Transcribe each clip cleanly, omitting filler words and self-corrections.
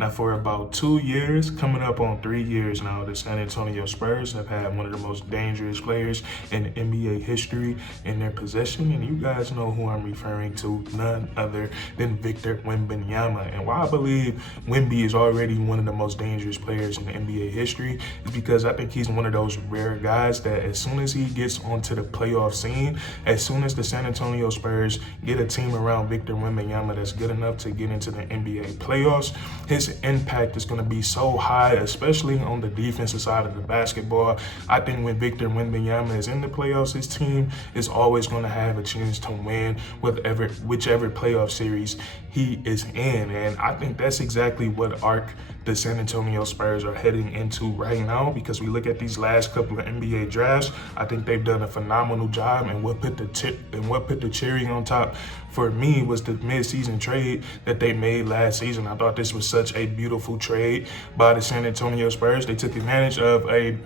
Now, for about 2 years, coming up on 3 years now, the San Antonio Spurs have had one of the most dangerous players in NBA history in their possession. And you guys know who I'm referring to, none other than Victor Wembanyama. And why I believe Wemby is already one of the most dangerous players in NBA history is because I think he's one of those rare guys that as soon as he gets onto the playoff scene, as soon as the San Antonio Spurs get a team around Victor Wembanyama that's good enough to get into the NBA playoffs, his impact is going to be so high, especially on the defensive side of the basketball. I think when Victor Wembanyama is in the playoffs, his team is always going to have a chance to win whichever playoff series he is in. And I think that's exactly what arc the San Antonio Spurs are heading into right now, because we look at these last couple of NBA drafts, I think they've done a phenomenal job. And what put the cherry on top for me was the midseason trade that they made last season. I thought this was such a beautiful trade by the San Antonio Spurs. They took advantage of a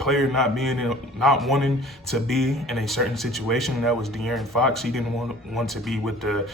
player not wanting to be in a certain situation. That was De'Aaron Fox. He didn't want to be with the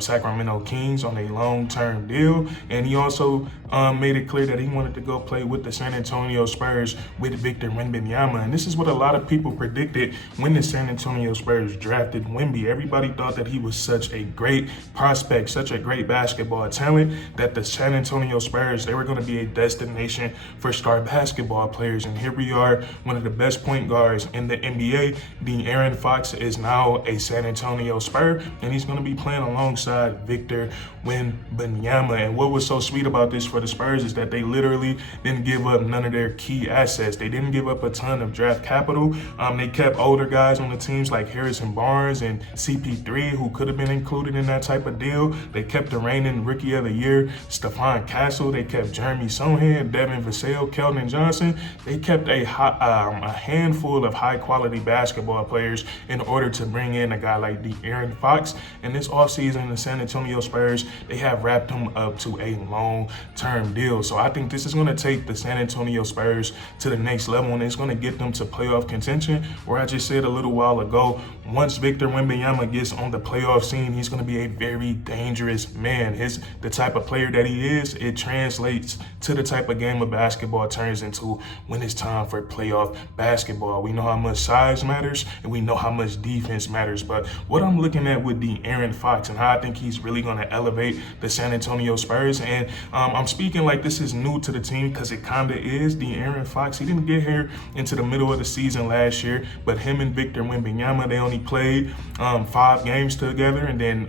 Sacramento Kings on a long-term deal, and he also made it clear that he wanted to go play with the San Antonio Spurs with Victor Wembanyama. And this is what a lot of people predicted when the San Antonio Spurs drafted Wemby. Everybody thought that he was such a great prospect, such a great basketball talent, that the San Antonio Spurs, they were going to be a destination for star basketball players. And here we are, one of the best point guards in the NBA. De'Aaron Fox is now a San Antonio Spur, and he's going to be playing alongside Victor Wembanyama. And what was so sweet about this for the Spurs is that they literally didn't give up none of their key assets. They didn't give up a ton of draft capital. They kept older guys on the teams like Harrison Barnes and CP3, who could have been included in that type of deal. They kept the reigning Rookie of the Year, Stephon Castle. They kept Jeremy Sohan, Devin Vassell, Keldon Johnson. They kept a handful of high-quality basketball players in order to bring in a guy like De'Aaron Fox. And this offseason, the San Antonio Spurs, they have wrapped him up to a long-term deal. So I think this is going to take the San Antonio Spurs to the next level, and it's going to get them to playoff contention, where I just said a little while ago, once Victor Wembanyama gets on the playoff scene, he's going to be a very dangerous man. The type of player that he is, it translates to the type of game of basketball turns into when it's time for playoff basketball. We know how much size matters, and we know how much defense matters. But what I'm looking at with De'Aaron Fox and how I think he's really going to elevate the San Antonio Spurs, and I'm speaking like this is new to the team because it kind of is. De'Aaron Fox, he didn't get here into the middle of the season last year, but him and Victor Wembanyama, they only played 5 games together, and then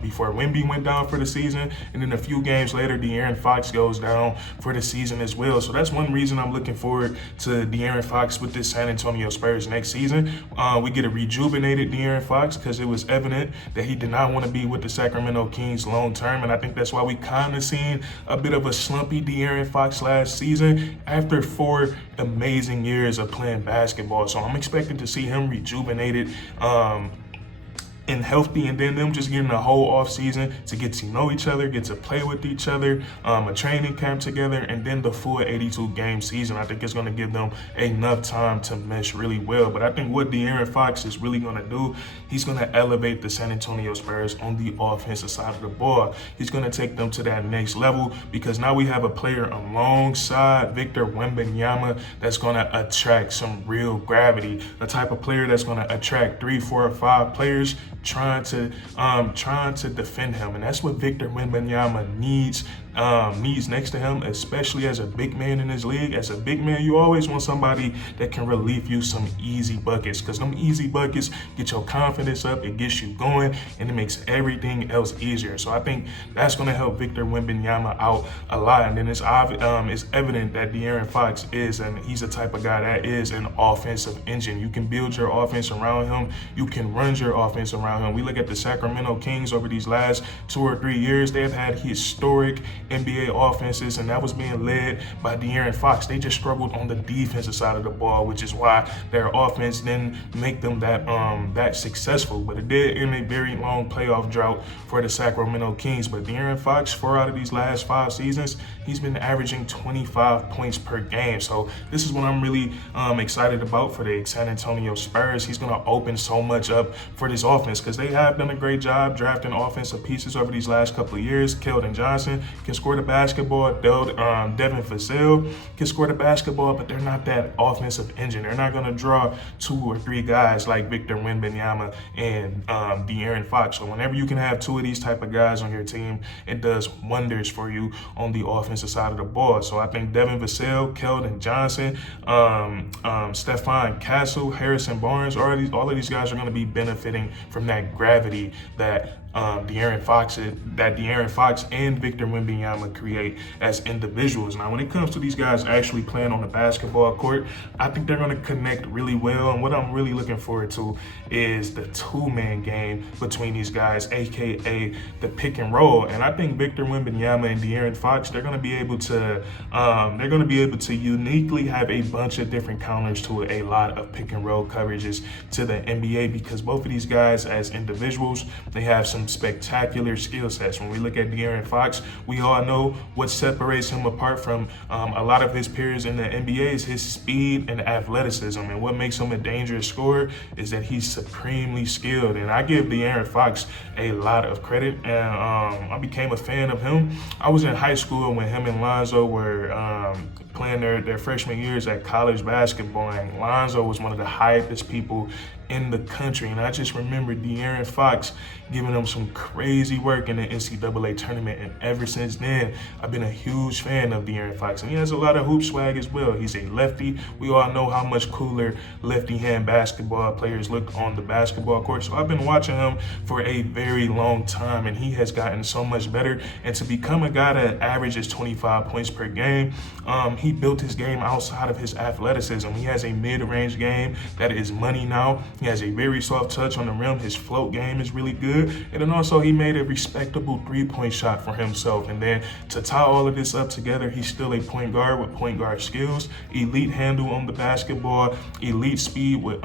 before Wemby went down for the season, and then a few games later, De'Aaron Fox goes down for the season as well. So that's one reason I'm looking forward to De'Aaron Fox with this San Antonio Spurs next season. We get a rejuvenated De'Aaron Fox because it was evident that he did not want to be with the Sacramento Kings long term, and I think that's why we kind of seen a bit of a slumpy De'Aaron Fox last season after 4 amazing years of playing basketball. So I'm expecting to see him rejuvenated and healthy, and then them just getting a whole off season to get to know each other, get to play with each other, a training camp together, and then the full 82 game season. I think it's going to give them enough time to mesh really well. But I think what De'Aaron Fox is really going to do, he's going to elevate the San Antonio Spurs on the offensive side of the ball. He's going to take them to that next level, because now we have a player alongside Victor Wembanyama that's going to attract some real gravity, the type of player that's going to attract 3, 4, or 5 players trying to defend him. And that's what Victor Wembanyama needs next to him, especially as a big man in this league. As a big man, you always want somebody that can relieve you some easy buckets, because them easy buckets get your confidence up, it gets you going, and it makes everything else easier. So I think that's going to help Victor Wembanyama out a lot. And then it's evident that De'Aaron Fox is, and he's the type of guy that is an offensive engine. You can build your offense around him. You can run your offense around him. We look at the Sacramento Kings over these last 2 or 3 years. They've had historic NBA offenses, and that was being led by De'Aaron Fox. They just struggled on the defensive side of the ball, which is why their offense didn't make them that successful. But it did in a very long playoff drought for the Sacramento Kings. But De'Aaron Fox, 4 out of these last 5 seasons, he's been averaging 25 points per game. So this is what I'm really excited about for the San Antonio Spurs. He's going to open so much up for this offense, because they have done a great job drafting offensive pieces over these last couple of years. Keldon Johnson can can score the basketball. Devin Vassell can score the basketball, but they're not that offensive engine. They're not going to draw 2 or 3 guys like Victor Wembanyama and De'Aaron Fox. So whenever you can have 2 of these type of guys on your team, it does wonders for you on the offensive side of the ball. So I think Devin Vassell, Keldon Johnson, Stephon Castle, Harrison Barnes, all of these guys are going to be benefiting from that gravity that De'Aaron Fox and Victor Wembanyama create as individuals. Now, when it comes to these guys actually playing on the basketball court, I think they're going to connect really well. And what I'm really looking forward to is the 2-man game between these guys, aka the pick and roll. And I think Victor Wembanyama and De'Aaron Fox, they're going to be able to uniquely have a bunch of different counters to a lot of pick and roll coverages to the NBA, because both of these guys as individuals, they have some spectacular skill sets. When we look at De'Aaron Fox, we all know what separates him apart from a lot of his peers in the NBA is his speed and athleticism. And what makes him a dangerous scorer is that he's supremely skilled. And I give De'Aaron Fox a lot of credit. And I became a fan of him. I was in high school when him and Lonzo were playing their freshman years at college basketball. And Lonzo was one of the hypest people in the country. And I just remember De'Aaron Fox giving them some crazy work in the NCAA tournament. And ever since then, I've been a huge fan of De'Aaron Fox. And he has a lot of hoop swag as well. He's a lefty. We all know how much cooler lefty hand basketball players look on the basketball court. So I've been watching him for a very long time, and he has gotten so much better. And to become a guy that averages 25 points per game, he built his game outside of his athleticism. He has a mid-range game that is money now. He has a very soft touch on the rim. His float game is really good. And then also he made a respectable 3-point shot for himself. And then to tie all of this up together, he's still a point guard with point guard skills, elite handle on the basketball, elite speed with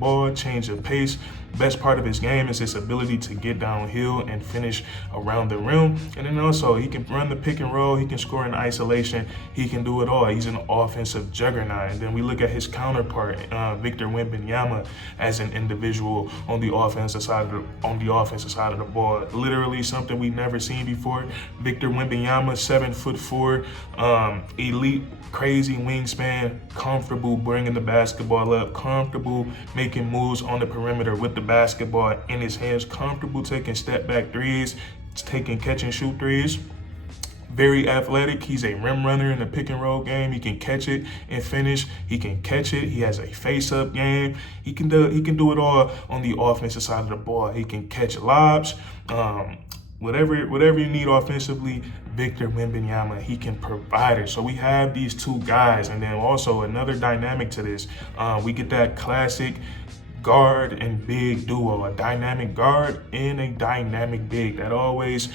ball, change of pace. Best part of his game is his ability to get downhill and finish around the rim. And then also he can run the pick and roll. He can score in isolation. He can do it all. He's an offensive juggernaut. And then we look at his counterpart, Victor Wembanyama, as an individual on the offensive side of the ball. Literally something we've never seen before. Victor Wembanyama, 7'4", elite, crazy wingspan, comfortable bringing the basketball up, comfortable making moves on the perimeter with the basketball in his hands, comfortable taking step back threes, taking catch and shoot threes. Very athletic. He's a rim runner in the pick and roll game. He can catch it and finish. He can catch it. He has a face-up game. He can do it all on the offensive side of the ball. He can catch lobs. Whatever you need offensively, Victor Wembanyama, he can provide it. So we have these 2 guys, and then also another dynamic to this. We get that classic guard and big duo, a dynamic guard and a dynamic big. That always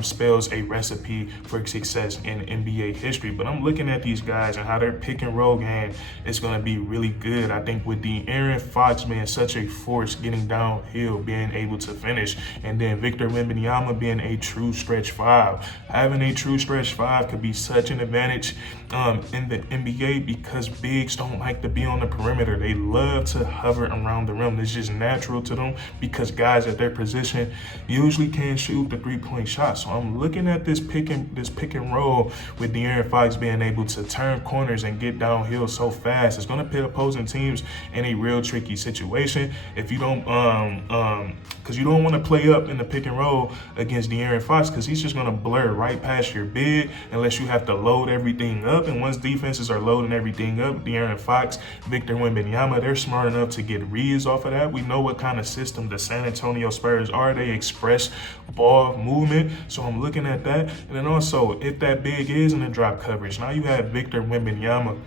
spells a recipe for success in NBA history. But I'm looking at these guys and how their pick and roll game is going to be really good. I think with De'Aaron Fox being such a force getting downhill, being able to finish, and then Victor Wembanyama being a true stretch 5. Having a true stretch 5 could be such an advantage in the NBA, because bigs don't like to be on the perimeter. They love to hover around the rim. It's just natural to them, because guys at their position usually can't shoot the 3-point shot. So I'm looking at this pick and roll with De'Aaron Fox being able to turn corners and get downhill so fast. It's going to put opposing teams in a real tricky situation. If you don't, because you don't want to play up in the pick and roll against De'Aaron Fox, because he's just going to blur right past your big unless you have to load everything up. And once defenses are loading everything up, De'Aaron Fox, Victor Wembanyama, they're smart enough to get reads off of that. We know what kind of system the San Antonio Spurs are. They express ball movement. So I'm looking at that. And then also, if that big is in the drop coverage, now you have Victor Wembanyama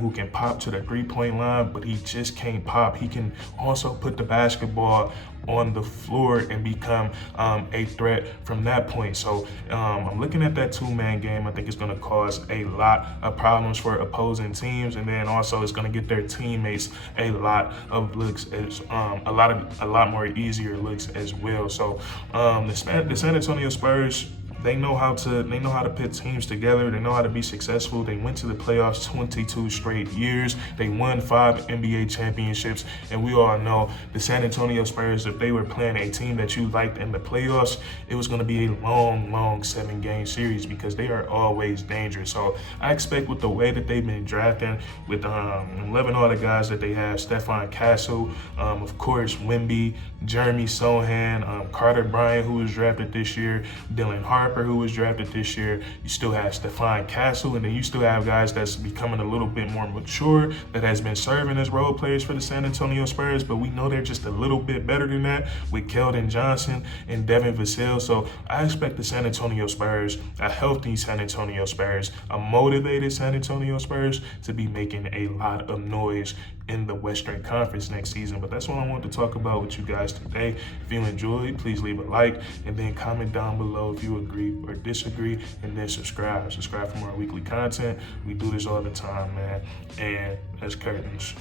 who can pop to the 3-point line, but he just can't pop. He can also put the basketball on the floor and become a threat from that point. So I'm looking at that 2-man game. I think it's going to cause a lot of problems for opposing teams, and then also it's going to get their teammates a lot of looks, as a lot more easier looks as well. So the San Antonio Spurs, They know how to put teams together. They know how to be successful. They went to the playoffs 22 straight years. They won 5 NBA championships. And we all know the San Antonio Spurs, if they were playing a team that you liked in the playoffs, it was going to be a long 7-game series because they are always dangerous. So I expect with the way that they've been drafting, with 11 all the guys that they have, Stephon Castle, of course, Wemby, Jeremy Sohan, Carter Bryant, who was drafted this year, Dylan Harper, who was drafted this year. You still have Stephon Castle, and then you still have guys that's becoming a little bit more mature that has been serving as role players for the San Antonio Spurs, but we know they're just a little bit better than that with Keldon Johnson and Devin Vassell. So I expect the San Antonio Spurs, a healthy San Antonio Spurs, a motivated San Antonio Spurs, to be making a lot of noise in the Western Conference next season. But that's what I want to talk about with you guys today. If you enjoyed, please leave a like and then comment down below if you agree or disagree, and then subscribe for more weekly content. We do this all the time, man. And that's curtains.